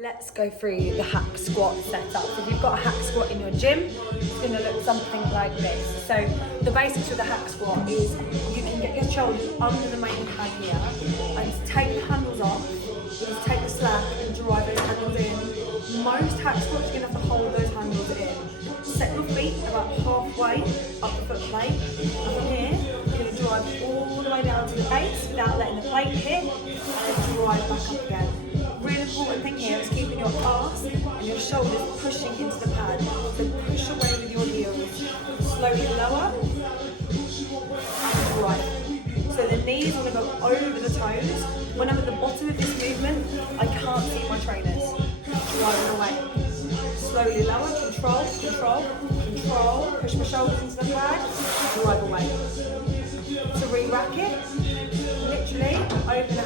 Let's go through the hack squat setup. So if you've got a hack squat in your gym, it's going to look something like this. So the basics of the hack squat is you can get your shoulders under the main pad here and take the handles off, just take the slack and drive those handles in. Most hack squats you're going to have to hold those handles in. Set your feet about halfway up the foot plate. And from here, you're going to drive all the way down to the base without letting the plate hit, and then drive back up again. Really important thing here is keeping your arse and your shoulders pushing into the pad. So push away with your heels. Slowly lower and right. So the knees want to go over the toes. When I'm at the bottom of this movement, I can't see my trainers. Driving away. Slowly lower, control, control, control. Push my shoulders into the pad, drive away. To re-rack it, literally open the